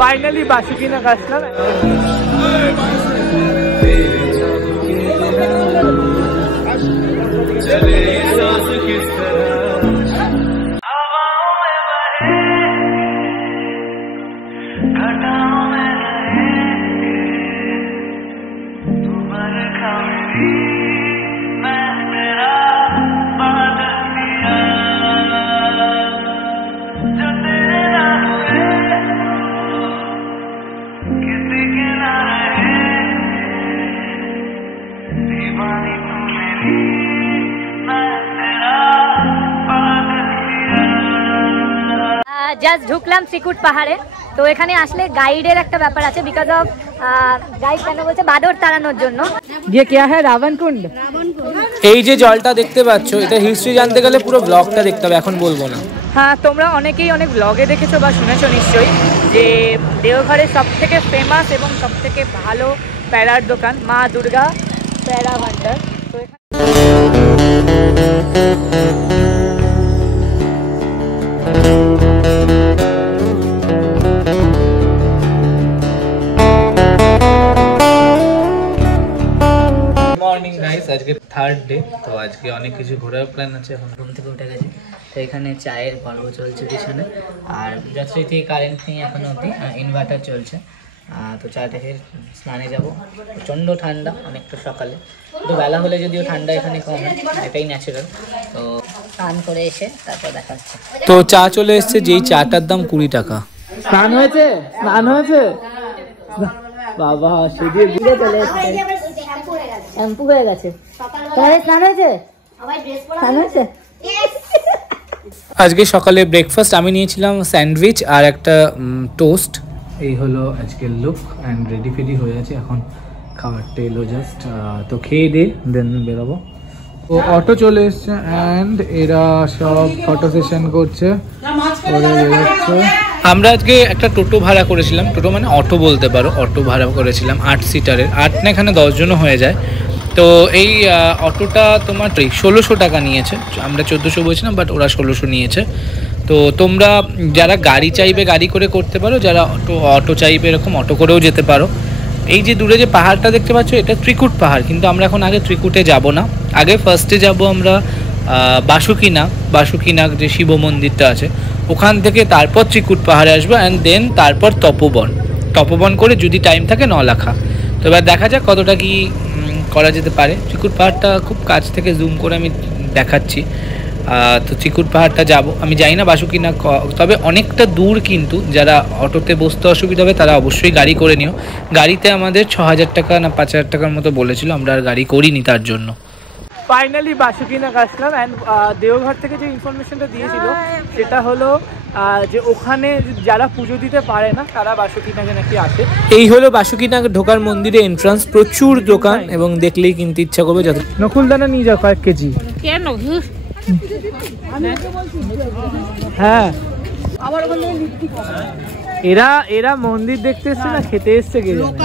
Finally बासुकीनाग আসলাম। Just ঢুকলাম শ্রীকুট পাহাড়ে। তো এখানে আসলে গাইডের একটা ব্যাপার আছে, বিকজ অফ গাইড কেন বলছে বাদর তাড়ানোর জন্য। ये क्या है রাবণ কুণ্ড। এই যে জলটা দেখতে পাচ্ছ, এটা হিস্ট্রি জানতে গেলে পুরো ব্লগটা দেখতে হবে, এখন বলবো না। হ্যাঁ, তোমরা অনেকেই অনেক ব্লগে দেখেছো বা শুনেছো নিশ্চয়ই যে দেওঘরের সবথেকে ফেমাস এবং সবথেকে ভালো প্যারার দোকান মা দুর্গা প্যারা ভান্ডার। তো মর্নিং গাইস, আজকে থার্ড ডে। তো আজকে অনেক কিছু ঘোরার প্ল্যান আছে। এখন ঘুম থেকে উঠে গেছি, তো এখানে চায়ের পর্ব চলছে পিছনে, আর যথারীতি কারেন্ট নেই এখন অবধি, ইনভার্টার চলছে। তো চাটা খেয়ে স্নানে যাব। প্রচণ্ড ঠান্ডা, অনেকটা সকালে, তো বেলা হলে যদিও ঠান্ডা এখানে কমে, এটাই ন্যাচারাল। তো স্নান করে এসে তারপর দেখা যাচ্ছে। তো চা চলে এসছে, যেই চাটার দাম 20 টাকা। স্নান হয়েছে, স্নান হয়েছে বাবা, সেদিকে ঘুরে চলে এসছে, শ্যাম্পু হয়ে গেছে। তোমাদের স্নান হয়েছে? স্নান হয়েছে? আজকে সকালে ব্রেকফাস্ট আমি নিয়েছিলাম স্যান্ডউইচ আর একটা টোস্ট। এই হলো আজকের লুক, অ্যান্ড রেডি ফেডি হয়ে আছে, এখন খাবারটা এলো জাস্ট। তো খেয়ে দে দেন বেরোবো। ও অটো চলে এসছে, অ্যান্ড এরা সব ফটো সেশন করছে, বেরোচ্ছে। আমরা আজকে একটা টোটো ভাড়া করেছিলাম, টোটো মানে অটো বলতে পারো, অটো ভাড়া করেছিলাম 8 সিটারের। 8 না, এখানে 10 জনও হয়ে যায়। তো এই অটোটা তোমার 1600 টাকা নিয়েছে। আমরা 1400 বলছিলাম, বাট ওরা 1600 নিয়েছে। তো তোমরা যারা গাড়ি চাইবে গাড়ি করে করতে পারো, যারা অটো চাইবে এরকম অটো করেও যেতে পারো। এই যে দূরে যে পাহাড়টা দেখতে পাচ্ছ, এটা ত্রিকুট পাহাড়, কিন্তু আমরা এখন আগে ত্রিকুটে যাব না, আগে ফার্স্টে যাব আমরা বাসুকিনাগ যে শিব মন্দিরটা আছে ওখান থেকে, তারপর ত্রিকুট পাহাড়ে আসবো, অ্যান্ড দেন তারপর তপবন করে যদি টাইম থাকে নলাখা। তো এবার দেখা যাক কতটা কি করা যেতে পারে। ত্রিকুট পাহাড়টা খুব কাছ থেকে জুম করে আমি দেখাচ্ছি। তো ত্রিকুট পাহাড়টা যাব, আমি জানি না বাসুকিনাগ, তবে অনেকটা দূর, কিন্তু যারা অটোতে বসতে অসুবিধা হবে তারা অবশ্যই গাড়ি করে নিও। গাড়িতে আমাদের 6000 টাকা না 5000 টাকার মতো বলেছিল, আমরা আর গাড়ি করিনি তার জন্য। ফাইনালি বাসুকিনাগ আসলাম, অ্যান্ড দেওঘর থেকে যে ইনফরমেশনটা দিয়েছিল সেটা হলো যে ওখানে যারা পুজো দিতে পারে না তারা বাসুকিনাগে নাকি আসে। এই হলো বাসুকিনাগ ঢোকার মন্দিরে এন্ট্রান্স, প্রচুর দোকান এবং দেখলেই কিনতে ইচ্ছা করবে। যত নকুলদানা নিয়ে যাও কয়েক কেজি। কেন? হ্যাঁ, এরা মন্দির দেখতে এসছে না খেতে এসছে, কে জানে।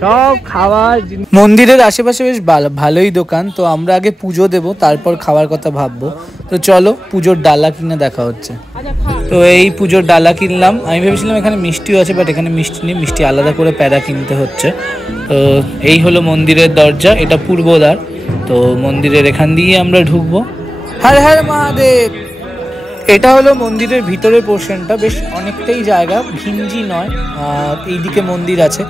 সব খাবার মন্দিরের আশেপাশে বেশ ভালোই দোকান। তো আমরা আগে পুজো দেব, তারপর খাওয়ার কথা ভাববো। তো চলো পুজোর ডালা কিনে দেখা হচ্ছে। তো এই পুজোর ডালা কিনলাম। আমি ভেবেছিলাম এখানে মিষ্টিও আছে, বাট এখানে মিষ্টি নেই, মিষ্টি আলাদা করে প্যারা কিনতে হচ্ছে। তো এই হলো মন্দিরের দরজা, এটা পূর্বদ্বার। তো মন্দিরের এখান দিয়ে আমরা ঢুকবো। হর হর মহাদেব। এটা হলো মন্দিরের ভিতরের পোর্শনটা, বেশ অনেকটাই জায়গা, ঘিঞ্জি নয়। এইদিকে মন্দির আছে,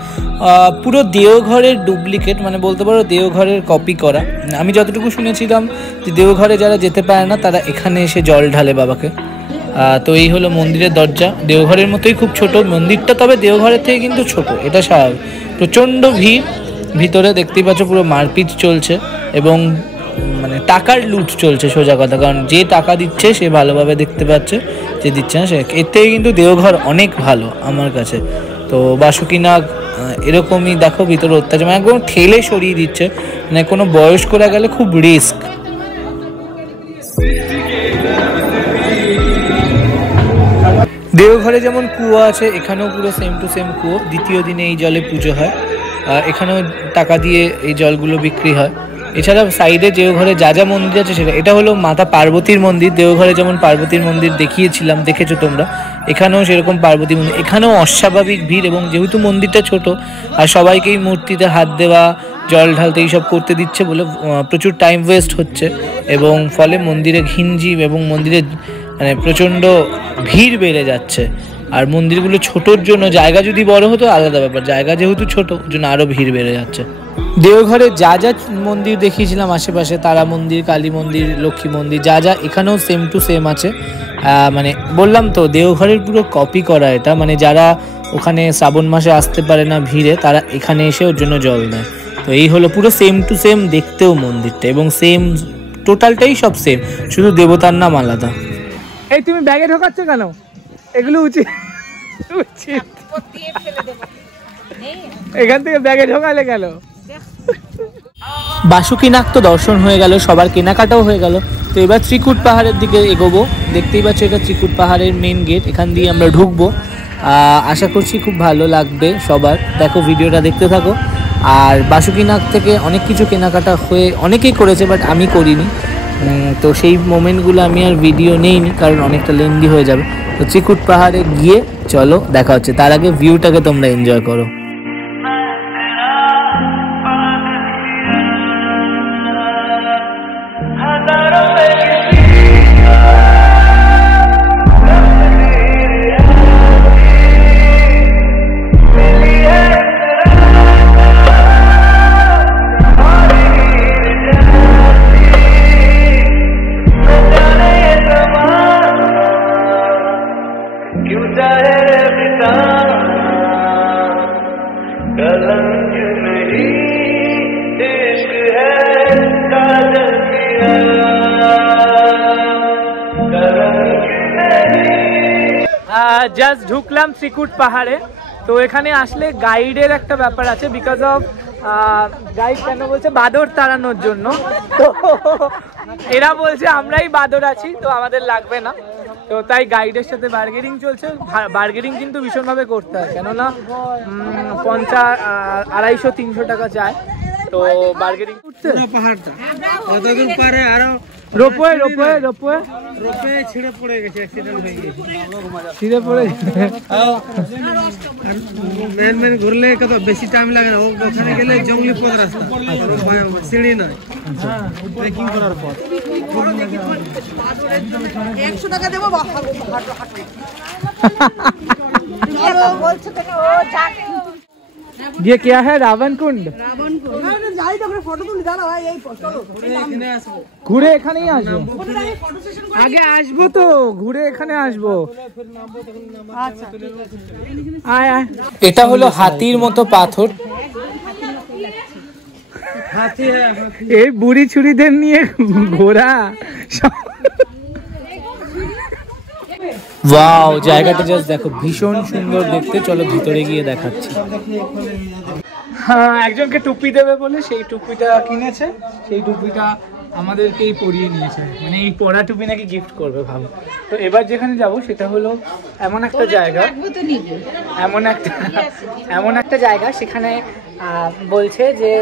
পুরো দেওঘরের ডুপ্লিকেট, মানে বলতে পারো দেওঘরের কপি করা। আমি যতটুকু শুনেছিলাম যে দেওঘরে যারা যেতে পারে না তারা এখানে এসে জল ঢালে বাবাকে। তো এই হলো মন্দিরের দরজা, দেওঘরের মতোই খুব ছোট মন্দিরটা, তবে দেওঘরের থেকে কিন্তু ছোট, এটা স্বাভাবিক। প্রচণ্ড ভিড়, ভিতরে দেখতেই পাচ্ছ পুরো মারপিট চলছে এবং মানে টাকার লুট চলছে সোজা কথা, কারণ যে টাকা দিচ্ছে সে ভালোভাবে দেখতে পাচ্ছে, যে দিচ্ছে না সে। এর থেকে কিন্তু দেওঘর অনেক ভালো আমার কাছে। তো বাসুকিনাগ এরকমই, দেখো ভিতরে অত্যাচার, মানে একদম ঠেলে সরিয়ে দিচ্ছে, মানে কোনো বয়স্করা গেলে খুব রিস্ক। দেওঘরে যেমন কুয়ো আছে, এখানেও পুরো সেম টু সেম কুয়ো। দ্বিতীয় দিনে এই জলে পুজো হয়, এখানেও টাকা দিয়ে এই জলগুলো বিক্রি হয়। এছাড়া সাইডে দেওঘরে যা যা মন্দির আছে সেটা, এটা হলো মাতা পার্বতীর মন্দির। দেওঘরে যেমন পার্বতীর মন্দির দেখিয়েছিলাম, দেখেছো তোমরা, এখানেও সেরকম পার্বতী মন্দির। এখানেও অস্বাভাবিক ভিড়, এবং যেহেতু মন্দিরটা ছোট আর সবাইকেই মূর্তিতে হাত দেওয়া, জল ঢালতে এইসব করতে দিচ্ছে বলে প্রচুর টাইম ওয়েস্ট হচ্ছে, এবং ফলে মন্দিরে ঘিঞ্জি এবং মন্দিরে মানে প্রচণ্ড ভিড় বেড়ে যাচ্ছে। আর মন্দিরগুলো ছোটোর জন্য, জায়গা যদি বড় হতো আলাদা ব্যাপার, জায়গা যেহেতু ছোট ওর জন্য আরও ভিড় বেড়ে যাচ্ছে। দেওঘরে যা যা মন্দির দেখিয়েছিলাম আশেপাশে, তারা মন্দির, কালী মন্দির, লক্ষ্মী মন্দির, যা যা এখানেও সেম টু সেম আছে। মানে বললাম তো, দেওঘরের পুরো কপি করা এটা। মানে যারা ওখানে শ্রাবণ মাসে আসতে পারে না ভিড়ে, তারা এখানে এসে ওর জন্য জল দেয়। তো এই হলো পুরো সেম টু সেম দেখতেও মন্দিরটা, এবং সেম টোটালটাই সব সেম, শুধু দেবতার নাম আলাদা। এই তুমি ব্যাগে ঢোকাচ্ছ কেন? এগুলো উচিত এখান থেকে ব্যাগে ঢোকালে গেল। বাসুকিনাগ তো দর্শন হয়ে গেল, সবার কেনাকাটাও হয়ে গেল। তো এবার ত্রিকুট পাহাড়ের দিকে এগোবো। দেখতেই পাচ্ছ এটা ত্রিকুট পাহাড়ের মেন গেট, এখান দিয়ে আমরা ঢুকবো। আশা করছি খুব ভালো লাগবে সবার। দেখো, ভিডিওটা দেখতে থাকো। আর বাসুকিনাগ থেকে অনেক কিছু কেনাকাটা হয়ে অনেকেই করেছে, বাট আমি করিনি। তো সেই মোমেন্টগুলো আমি আর ভিডিও নেইনি, কারণ অনেকটা লেন্দি হয়ে যাবে। তো ত্রিকুট পাহাড়ে গিয়ে চলো দেখা হচ্ছে। তার আগে ভিউটাকে তোমরা এনজয় করো। জাস্ট ঢুকলাম ত্রিকুট পাহাড়ে। তো এখানে আসলে গাইডের একটা ব্যাপার আছে, বিকজ অফ গাইড কেন বলছে বাদর তাড়ানোর জন্য। তো এরা বলছে আমরাই বাদর আছি, তো আমাদের লাগবে না। তো তাই গাইডের সাথে বার্গেনিং চলছে। বার্গেনিং কিন্তু ভীষণভাবে করতে হয়, কেননা 250-300 টাকা চায়। তো বার্গেনিং করতে পাহাড়টা কতদিন পরে আরো রোপওয়ে রোপওয়ে রোপওয়ে রোপে ছিঁড়ে পড়ে গেছে, অ্যাক্সিডেন্ট হয়ে গেছে, ছিঁড়ে পড়ে। মেন ঘুরলে কত বেশি টাইম লাগে না, ওখানে গেলে জঙ্গলি পথ রাস্তা, সিঁড়ি নয়, ট্রেকিং করার পথ। 100 টাকা দেবো। ये क्या है? रावण कुंड। ঘুরে এখানেই আসবো, আগে আসবো তো, ঘুরে এখানে আসবো। এটা হলো হাতির মতো পাথর। এই বুড়ি ছুরিদের নিয়ে ঘোরা। ওয়াও, জায়গাটা জাস্ট দেখো, ভীষণ সুন্দর দেখতে। চলো ভিতরে গিয়ে দেখাচ্ছি। হ্যাঁ, একজনকে টুপি দেবে বলে সেই টুপিটা কিনেছে, সেই টুপিটা আমাদেরকেই পরিয়ে নিয়েছে। মানে এই পরা টুপি নাকি গিফট করবে, ভাবো। তো এবার যেখানে যাব সেটা হলো এমন একটা জায়গা, এমন একটা জায়গা, সেখানে বলছে যে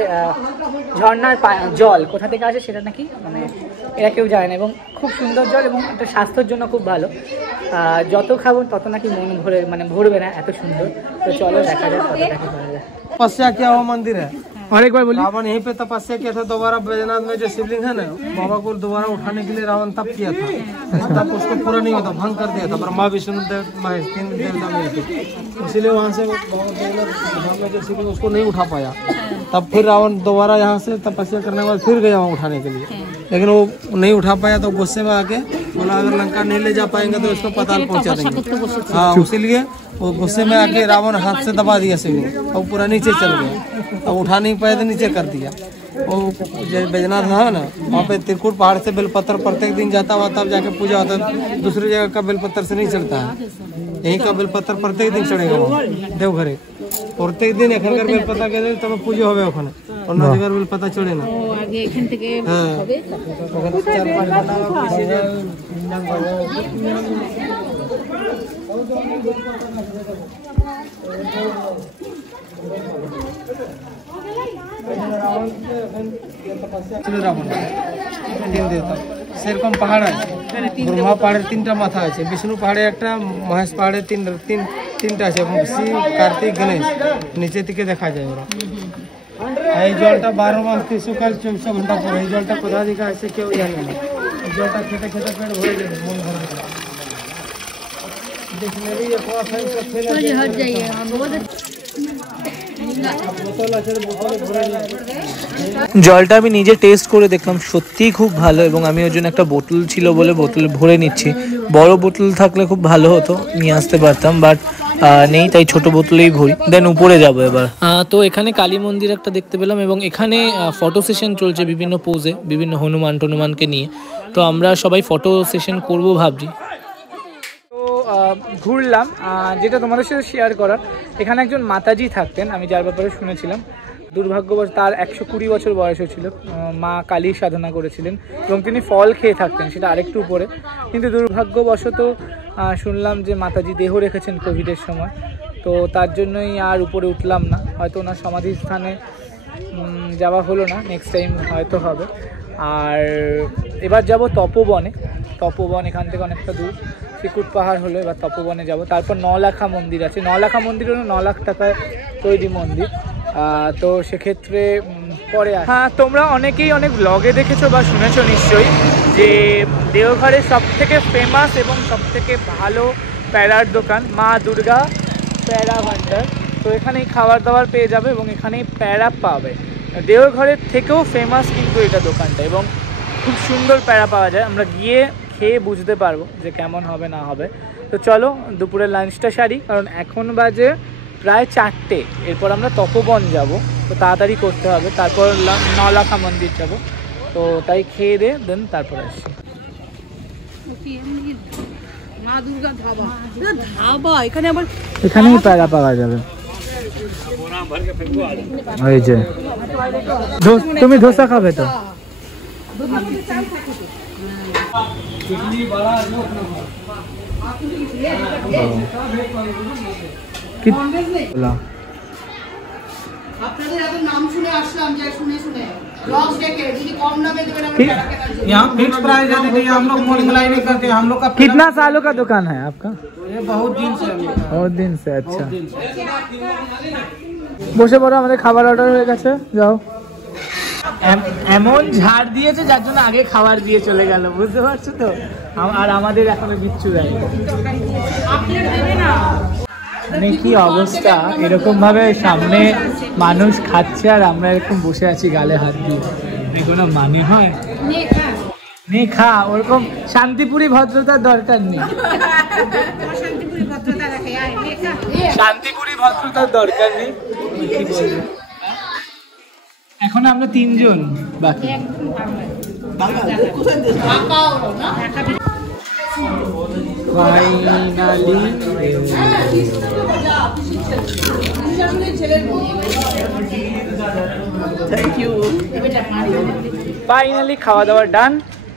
ঝর্ণার জল কোথা থেকে আসে সেটা নাকি মানে এরা কেউ জানে না, এবং খুব সুন্দর জল, এবং একটা স্বাস্থ্যের জন্য খুব ভালো। যত খাবো তত নাকি মন ভরবে না, এত সুন্দর। তো চলো দেখা যাক কতটা কি করা যায়। तपस्या किया हुआ मंदिर है, और एक बार बोलिए। रावण यहीं पे तपस्या किया था। दोबारा बैजनाथ में जो शिवलिंग है ना, बाबा को दोबारा उठाने के लिए रावण तप किया था। तब उसको पूरा नहीं होता, भंग कर दिया था। ब्रह्मा विष्णु देव महेश 3 देवता मिलकर, इसीलिए वहाँ से में जो शिवलिंग उसको नहीं उठा पाया। तब फिर रावण दोबारा यहाँ से तपस्या करने के बाद फिर गया वहाँ उठाने के लिए, लेकिन वो नहीं उठा पाया। तो गुस्से में आके बोला अगर लंका नहीं ले जा पाएंगे तो इसको पाताल पहुँचा देंगे। हाँ, इसीलिए वो गुस्से में आके रावण हाथ से दबा दिया शिवलिंग, और पूरा नीचे चल गया। अब उठा नहीं पाए तो नीचे कर दिया। वो जो बैजनाथ है ना, वहाँ पे त्रिकुट पहाड़ से बेलपत्र प्रत्येक दिन जाता हुआ, तब जाके पूजा होता है। दूसरी जगह का बेलपत्र से नहीं चढ़ता है, यहीं का बेलपत्र प्रत्येक दिन चढ़ेगा वहाँ देवघरे। प्रत्येक दिन एखानकार बेलपत्र के तब पूजा হবে ওখানে, অন্য জায়গার বেলপাতা চড়ে না। আগে এখান থেকে হ্যাঁ, হবে। 4-5 ঘন্টা সেরকম পাহাড় আছে, ব্রহ্মা পাহাড়ের 3টা মাথা আছে, বিষ্ণু পাহাড়ে একটা, মহেশ পাহাড়ে তিনটা আছে, এবং শিব, কার্তিক, গণেশ নিচে থেকে দেখা যায় ওরা। এই জলটা 12 মাস সকাল 24 ঘন্টা পরে, এই জলটা কোথা থেকে আসে কেউ জানে না। এই জলটা খেতে খেতে পেট ভরে যাবে, মন ভরে যাবে। দেখলে ये कौन सा इसको खेला हट जाइए हम बहुत बोतल আছে, बोतल भरे যাবে। জলটা আমি নিজে টেস্ট করে দেখলাম, সত্যিই খুব ভালো, এবং আমি ওর জন্য একটা বোতল ছিল বলে বোতল ভরে নিচ্ছি। বড় বোতল থাকলে খুব ভালো হতো, নিয়ে আসতে পারতাম, বাট নেই, তাই ছোট বোতলেই ভরি, দেন উপরে যাবো এবার। তো এখানে কালী মন্দির একটা দেখতে পেলাম, এবং এখানে ফটো সেশন চলছে বিভিন্ন পোজে, বিভিন্ন হনুমানকে নিয়ে। তো আমরা সবাই ফটো সেশন করবো ভাবছি। তো ঘুরলাম, যেটা তোমাদের সাথে শেয়ার করার, এখানে একজন মাতাজি থাকতেন, আমি যার ব্যাপারে শুনেছিলাম। দুর্ভাগ্যবশ তার 120 বছর বয়স হয়েছিল, মা কালীর সাধনা করেছিলেন, এবং তিনি ফল খেয়ে থাকতেন, সেটা আরেকটু উপরে। কিন্তু দুর্ভাগ্যবশত শুনলাম যে মাতাজি দেহ রেখেছেন কোভিডের সময়, তো তার জন্যই আর উপরে উঠলাম না। হয়তো ওনার সমাধিস্থানে যাওয়া হলো না, নেক্সট টাইম হয়তো হবে। আর এবার যাব তপোবনে। তপোবন এখান থেকে অনেকটা দূর, চিকুট পাহাড় হলো, এবার তপোবনে যাব। তারপর 9 লাখা মন্দির আছে, 9 লাখা মন্দির হলো 9 লাখ টাকায় তৈরি মন্দির। তো সেক্ষেত্রে পরে হ্যাঁ, তোমরা অনেকেই অনেক ব্লগে দেখেছো বা শুনেছো নিশ্চয়ই যে দেওঘরের সবথেকে ফেমাস এবং সবথেকে ভালো প্যারার দোকান মা দুর্গা প্যারা ভান্ডার। তো এখানেই খাবার দাবার পেয়ে যাবে এবং এখানেই প্যারা পাবে। দেওঘরের থেকেও ফেমাস কিন্তু এটা দোকানটা, এবং খুব সুন্দর প্যারা পাওয়া যায়। আমরা গিয়ে খেয়ে বুঝতে পারবো যে কেমন হবে না হবে। তো চলো দুপুরের লাঞ্চটা সারি, কারণ এখন বাজে প্রায় 4টে। এরপর আমরা তপোবন যাব, তো তাড়াতাড়ি করতে হবে। তারপর 9 লাখা মন্দির যাব, তো তাই খেয়ে দে দেন তারপর আসছি। মা দুর্গা ধাবা, ধাবা এখানে আবার এখানেই প্যারা পাওয়া যাবে। ওই যে তুমি ধোসা খাবে তো? আপনাদের এখন নাম শুনে আসলাম, যে শুনে শুনে ব্লগ দেখে যদি কম দামে দেবেন আমরা ठीक? টাকা কেনার জন্য। यहाँ फिक्स प्राइस है दीदी, हम लोग मॉडिफाई नहीं करते। हम लोग का कितना सालों का दुकान है आपका? ये बहुत दिन से हम लोग बहुत दिन से। अच्छा, বসে পড়ো, আমাদের খাবার অর্ডার হয়ে গেছে, যাও। এমন ঝাড় দিয়েছে যার জন্য আগে খাবার দিয়ে চলে গেল, বুঝতে পারছো তো? আর আমাদের এখনো কিচ্ছু দেয়নি। মানে কি অবস্থা, এরকম ভাবে সামনে মানুষ খাচ্ছে আর আমরা এরকম বসে আছি গালে হাত দিয়ে, কোনো মানে হয়? নে খা, ওরকম শান্তিপুরি ভদ্রতার দরকার নেই। শান্তিপুরি ভদ্রতার দরকার নেই। কি বলবো, এখন আমরা 3 জন বাকি। ফাইনালি ফাইনালি খাওয়া দাওয়া ডান।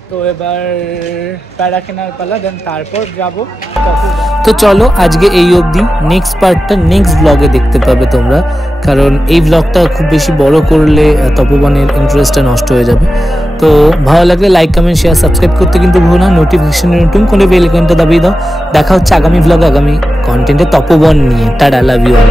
তো এবার প্যারা কেনার পালা, দেন তারপর যাবো। তো চলো আজকে এই অবধি, নেক্সট পার্টটা নেক্সট ব্লগে দেখতে পাবে তোমরা, কারণ এই ব্লগটা খুব বেশি বড় করলে তপোবনের ইন্টারেস্টটা নষ্ট হয়ে যাবে। তো ভালো লাগলে লাইক, কমেন্ট, শেয়ার, সাবস্ক্রাইব করতে কিন্তু ভুলো না। নোটিফিকেশন টুন করে বেল আইকনটা দাবিয়ে দাও। দেখা হচ্ছে আগামী ব্লগে, আগামী কন্টেন্টে তপোবন নিয়ে। Tata, love you all.